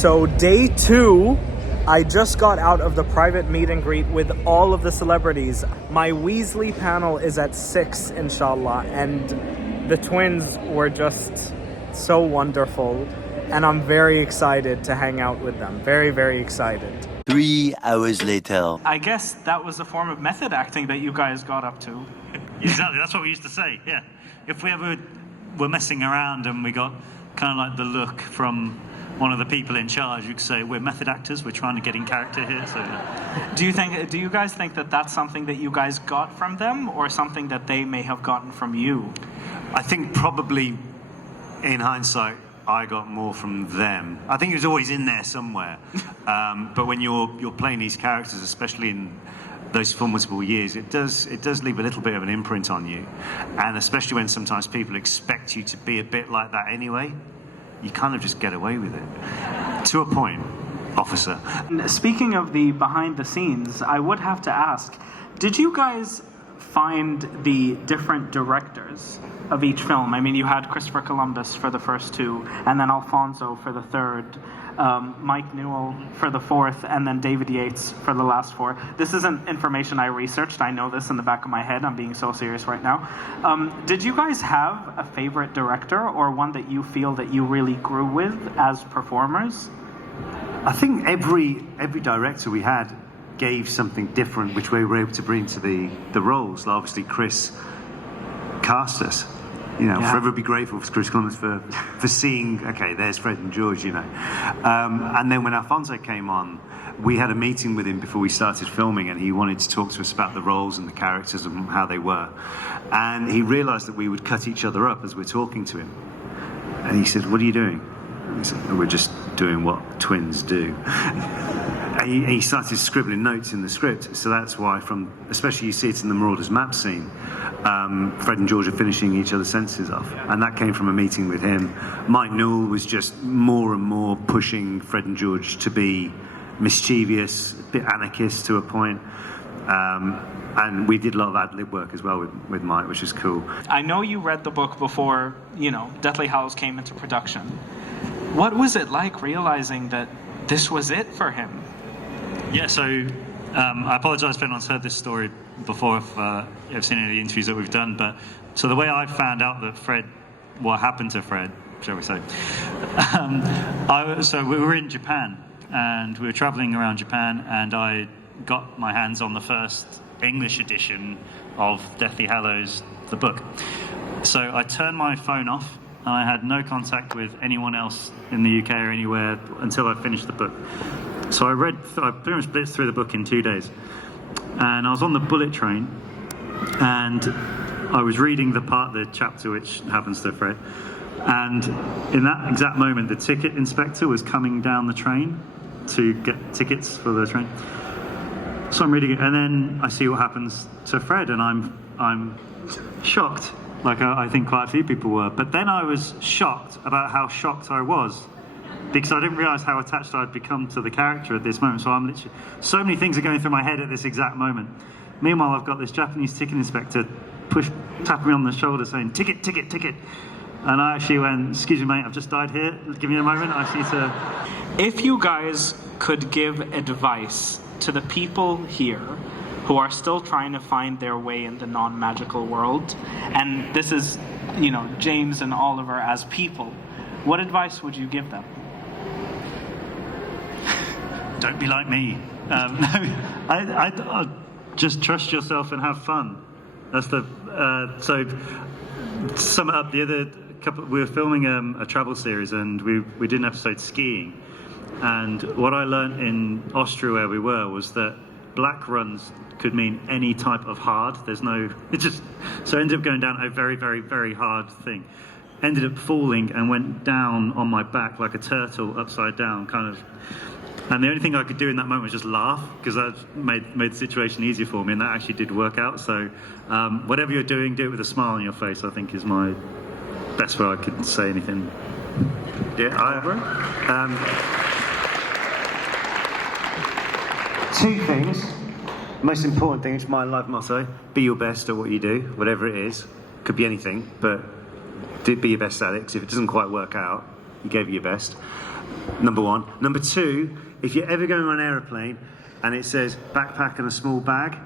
So day 2, I just got out of the private meet and greet with all of the celebrities. My Weasley panel is at 6, inshallah, and the twins were just so wonderful, and I'm very excited to hang out with them. Very, very excited. 3 hours later. I guess that was a form of method acting that you guys got up to. Exactly, that's what we used to say, yeah. If we ever were messing around and we got kind of like the look from one of the people in charge, you could say, we're method actors, we're trying to get in character here. So, Do you guys think that that's something that you guys got from them, or something that they may have gotten from you? I think probably, in hindsight, I got more from them. I think it was always in there somewhere. But when you're playing these characters, especially in those formidable years, it does leave a little bit of an imprint on you. And especially when sometimes people expect you to be a bit like that anyway, you kind of just get away with it. To a point, officer. Speaking of the behind the scenes, I would have to ask, did you guys find the different directors of each film? I mean, you had Christopher Columbus for the first 2, and then Alfonso for the 3rd, Mike Newell for the 4th, and then David Yates for the last 4. This isn't information I researched. I know this in the back of my head. I'm being so serious right now. Did you guys have a favorite director, or one that you feel that you really grew with as performers? I think every director we had gave something different, which we were able to bring to the roles. Like obviously, Chris cast us. You know, forever be grateful for Chris Columbus for seeing, okay, there's Fred and George, you know. And then when Alfonso came on, we had a meeting with him before we started filming, and he wanted to talk to us about the roles and the characters and how they were. And he realised that we would cut each other up as we're talking to him. And he said, "What are you doing?" And I said, "We're just doing what twins do." And he started scribbling notes in the script, so that's why, especially you see it in the Marauders map scene, Fred and George are finishing each other's sentences off, and that came from a meeting with him. Mike Newell was just more and more pushing Fred and George to be mischievous, a bit anarchist to a point, and we did a lot of ad-lib work as well with Mike, which is cool. I know you read the book before, Deathly Hallows came into production. What was it like realizing that this was it for him? yeah, so I apologise if anyone's heard this story before, if you've seen any of the interviews that we've done, but so the way I found out that what happened to Fred, shall we say, so we were in Japan, and we were travelling around Japan, and I got my hands on the first English edition of Deathly Hallows, the book. So I turned my phone off, and I had no contact with anyone else in the UK or anywhere until I finished the book. So I pretty much blitzed through the book in 2 days. And I was on the bullet train, and I was reading the chapter which happens to Fred. And in that exact moment, the ticket inspector was coming down the train to get tickets for the train. So I'm reading it, and then I see what happens to Fred, and I'm shocked, like I think quite a few people were. But then I was shocked about how shocked I was, because I didn't realise how attached I'd become to the character at this moment. So I'm literally, so many things are going through my head at this exact moment. Meanwhile, I've got this Japanese ticket inspector tapping me on the shoulder saying, "Ticket, ticket, ticket." And I actually went, "Excuse me, mate, I've just died here. Give me a moment. I need to..." If you guys could give advice to the people here who are still trying to find their way in the non-magical world, and this is, James and Oliver as people, what advice would you give them? Don't be like me. I just trust yourself and have fun. That's so to sum it up, the other couple, we were filming a travel series, and we did an episode skiing. And what I learned in Austria, where we were, was that black runs could mean any type of hard. So I ended up going down a very, very, very hard thing. Ended up falling and went down on my back like a turtle, upside down, kind of. And the only thing I could do in that moment was just laugh, because that made the situation easier for me, and that actually did work out. So whatever you're doing, do it with a smile on your face, I think is my best way I could say anything. Two things. Most important thing is my life motto: be your best at what you do, whatever it is. Could be anything, but be your best at it, because if it doesn't quite work out, you gave it your best. Number one. Number two, if you're ever going on an aeroplane and it says backpack and a small bag,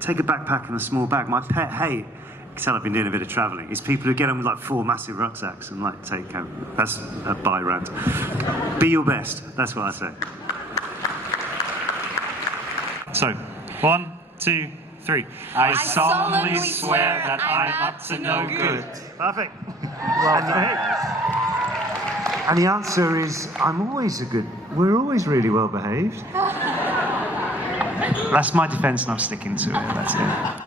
take a backpack and a small bag. My pet hate, you can tell I've been doing a bit of travelling, is people who get on with like 4 massive rucksacks and like take home. That's a buy rant. Be your best, that's what I say. So, 1, 2, 3. I solemnly swear that I'm up to no good. Perfect. And the answer is, we're always really well behaved. That's my defence and I'm sticking to it, that's it.